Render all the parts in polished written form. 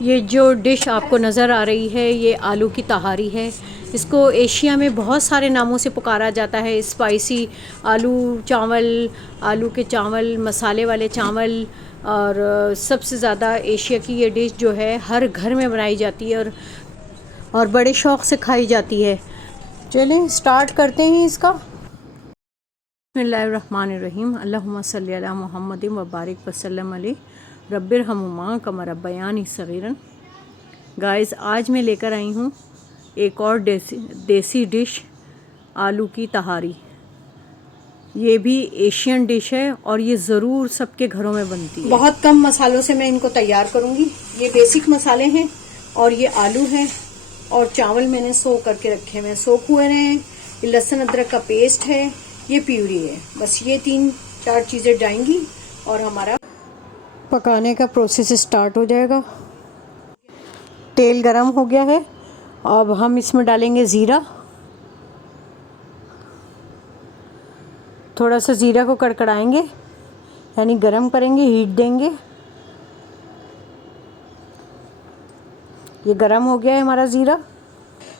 ये जो डिश आपको नज़र आ रही है ये आलू की तहारी है। इसको एशिया में बहुत सारे नामों से पुकारा जाता है। स्पाइसी आलू चावल, आलू के चावल, मसाले वाले चावल। और सबसे ज़्यादा एशिया की ये डिश जो है हर घर में बनाई जाती है और बड़े शौक़ से खाई जाती है। चलें स्टार्ट करते हैं इसका। बिस्मिल्लाहिर्रहमानिर्रहीम। अल्लाहुम्मा सल्ली अला मुहम्मदिन व बारिक वसल्लम अलैहि रब्बिरहमुमा कमा रब्बयानी सगीरन। गाइस, आज मैं लेकर आई हूँ एक और देसी डिश, आलू की तहारी। ये भी एशियन डिश है और ये ज़रूर सबके घरों में बनती है। बहुत कम मसालों से मैं इनको तैयार करूँगी। ये बेसिक मसाले हैं और ये आलू हैं और चावल मैंने सोख करके रखे हुए हैं, सोख हुए हैं। ये लहसुन अदरक का पेस्ट है, ये प्यूरी है। बस ये 3-4 चीज़ें जाएंगी और हमारा पकाने का प्रोसेस स्टार्ट हो जाएगा। तेल गरम हो गया है। अब हम इसमें डालेंगे ज़ीरा। थोड़ा सा ज़ीरा को कड़कड़ाएंगे, यानी गरम करेंगे, हीट देंगे। ये गरम हो गया है हमारा ज़ीरा।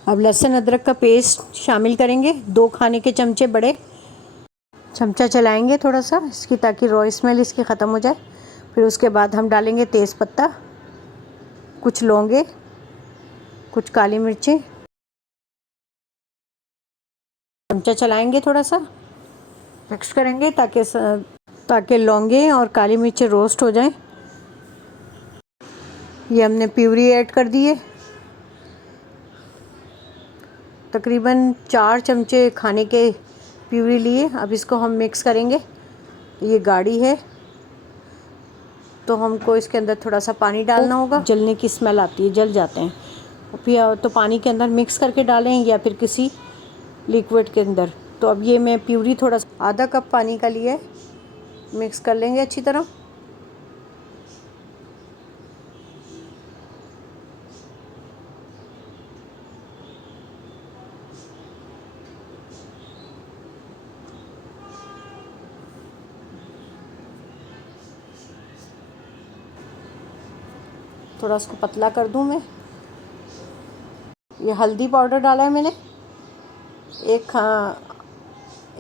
अब लहसुन अदरक का पेस्ट शामिल करेंगे, 2 खाने के चमचे बड़े। चमचा चलाएंगे थोड़ा सा इसकी, ताकि रॉ स्मेल इसकी ख़त्म हो जाए। फिर उसके बाद हम डालेंगे तेज़पत्ता, कुछ लौंगे, कुछ काली मिर्चें। चमचा चलाएंगे, थोड़ा सा मिक्स करेंगे ताकि लौंगे और काली मिर्चें रोस्ट हो जाएं। ये हमने प्यूरी ऐड कर दी है, तकरीबन 4 चमचे खाने के प्यूरी लिए। अब इसको हम मिक्स करेंगे। ये गाढ़ी है तो हमको इसके अंदर थोड़ा सा पानी डालना होगा। जलने की स्मेल आती है, जल जाते हैं। फिर तो पानी के अंदर मिक्स करके डालें या फिर किसी लिक्विड के अंदर। तो अब ये मैं प्यूरी थोड़ा सा आधा कप पानी का लिए मिक्स कर लेंगे अच्छी तरह। थोड़ा उसको पतला कर दूं मैं। ये हल्दी पाउडर डाला है मैंने,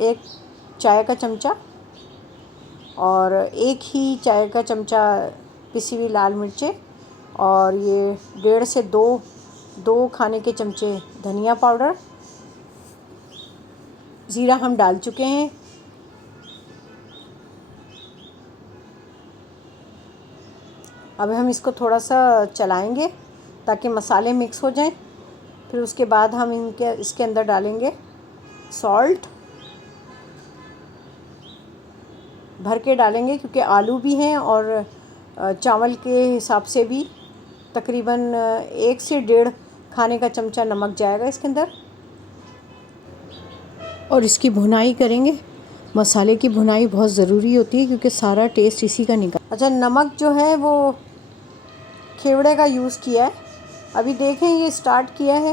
एक चाय का चमचा, और 1 ही चाय का चमचा पिसी हुई लाल मिर्चें, और ये 1.5 से 2 खाने के चमचे धनिया पाउडर। ज़ीरा हम डाल चुके हैं। अब हम इसको थोड़ा सा चलाएंगे ताकि मसाले मिक्स हो जाएं। फिर उसके बाद हम इसके अंदर डालेंगे सॉल्ट, भर के डालेंगे क्योंकि आलू भी हैं और चावल के हिसाब से भी तकरीबन 1 से 1.5 खाने का चमचा नमक जाएगा इसके अंदर। और इसकी भुनाई करेंगे। मसाले की भुनाई बहुत ज़रूरी होती है क्योंकि सारा टेस्ट इसी का निकल। अच्छा, नमक जो है वो खेवड़े का यूज़ किया है। अभी देखें ये स्टार्ट किया है।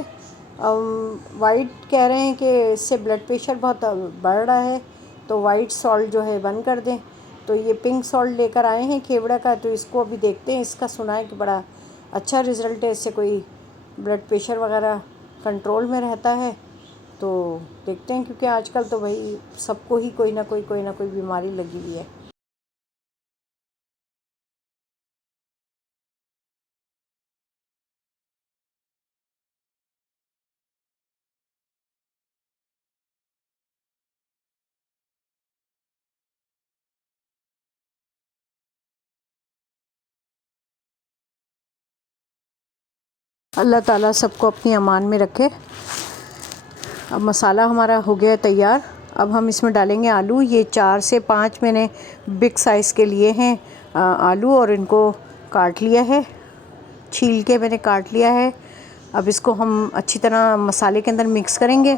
वाइट कह रहे हैं कि इससे ब्लड प्रेशर बहुत बढ़ रहा है, तो वाइट सॉल्ट जो है बंद कर दें। तो ये पिंक सॉल्ट लेकर आए हैं खेवड़ा का, तो इसको अभी देखते हैं। इसका सुना है कि बड़ा अच्छा रिज़ल्ट है, इससे कोई ब्लड प्रेशर वगैरह कंट्रोल में रहता है। तो देखते हैं, क्योंकि आजकल तो भाई सबको ही कोई ना कोई बीमारी लगी हुई है। अल्लाह ताला सबको अपनी अमान में रखे। अब मसाला हमारा हो गया तैयार। अब हम इसमें डालेंगे आलू। ये 4 से 5 मैंने बिग साइज़ के लिए हैं आलू, और इनको काट लिया है, छील के मैंने काट लिया है। अब इसको हम अच्छी तरह मसाले के अंदर मिक्स करेंगे।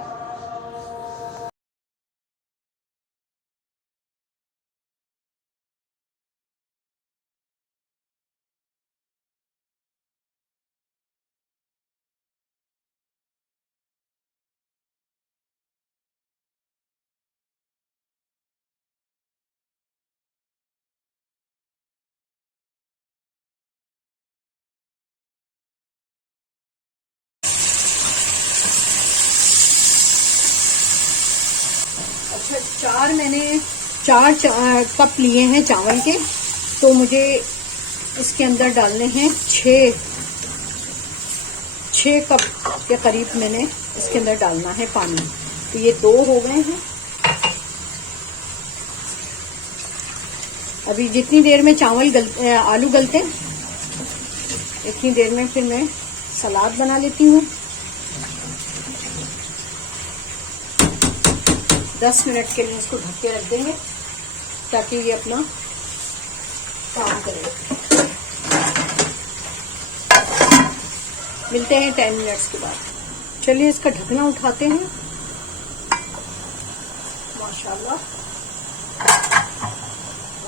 मैंने चार कप लिए हैं चावल के, तो मुझे इसके अंदर डालने हैं 6 कप के करीब मैंने इसके अंदर डालना है पानी। तो ये 2 हो गए हैं। अभी जितनी देर में आलू गलते इतनी देर में फिर मैं सलाद बना लेती हूँ। 10 मिनट के लिए इसको ढक के रख देंगे ताकि ये अपना काम करे। मिलते हैं 10 मिनट्स के बाद। चलिए इसका ढकना उठाते हैं। माशाल्लाह,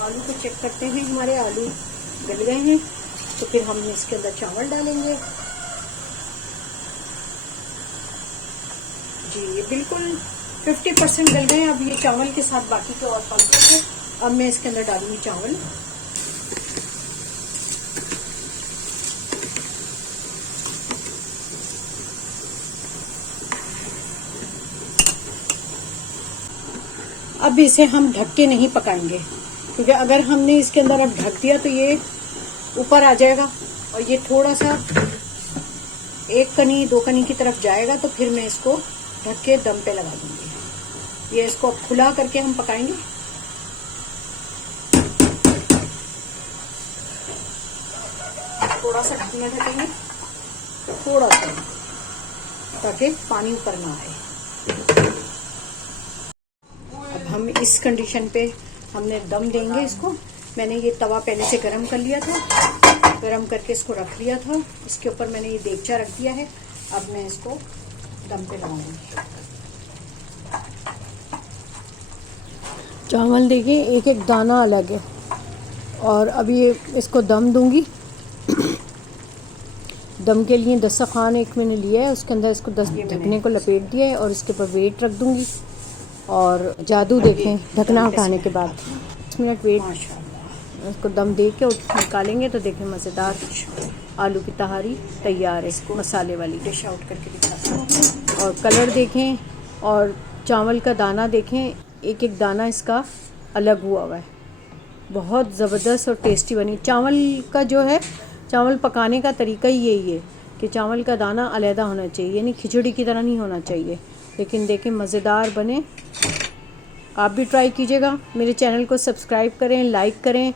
आलू को चेक करते हैं, हमारे आलू गल गए हैं। तो फिर हम इसके अंदर चावल डालेंगे। जी ये बिल्कुल 50% गल गए। अब ये चावल के साथ बाकी के और पकते हैं। अब मैं इसके अंदर डालूंगी चावल। अब इसे हम ढक के नहीं पकाएंगे, क्योंकि अगर हमने इसके अंदर अब ढक दिया तो ये ऊपर आ जाएगा और ये थोड़ा सा 1 कनी 2 कनी की तरफ जाएगा। तो फिर मैं इसको ढक के दम पे लगा दूंगी। ये इसको अब खुला करके हम पकाएंगे। थोड़ा सा ढकना ढकेंगे, थोड़ा सा, ताकि पानी ऊपर ना आए। अब हम इस कंडीशन पे हमने दम देंगे इसको। मैंने ये तवा पहले से गरम कर लिया था, गरम करके इसको रख लिया था। इसके ऊपर मैंने ये देगचा रख दिया है। अब मैं इसको दम पे लगाऊंगी। चावल देखिए एक एक दाना अलग है। और अब ये इसको दम दूंगी। दम के लिए दस्तरखान एक मैंने लिया है, उसके अंदर इसको ढकने को लपेट दिया है और इसके ऊपर वेट रख दूंगी। और जादू देखें ढकना उठाने के बाद 10 मिनट वेट, इसको दम दे के निकालेंगे तो देखें मज़ेदार आलू की तहारी तैयार है। इसको मसाले वाली डिश आउट करके दिखाती हूँ। और कलर देखें और चावल का दाना देखें, एक एक दाना इसका अलग हुआ है। बहुत ज़बरदस्त और टेस्टी बनी। चावल का जो है, चावल पकाने का तरीका ही यही है कि चावल का दाना अलहदा होना चाहिए, यानी खिचड़ी की तरह नहीं होना चाहिए। लेकिन देखें मज़ेदार बने। आप भी ट्राई कीजिएगा। मेरे चैनल को सब्सक्राइब करें, लाइक करें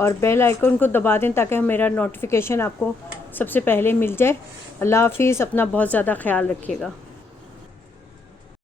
और बेल आइकन को दबा दें ताकि मेरा नोटिफिकेशन आपको सबसे पहले मिल जाए। अल्लाह हाफिज़। अपना बहुत ज़्यादा ख्याल रखिएगा।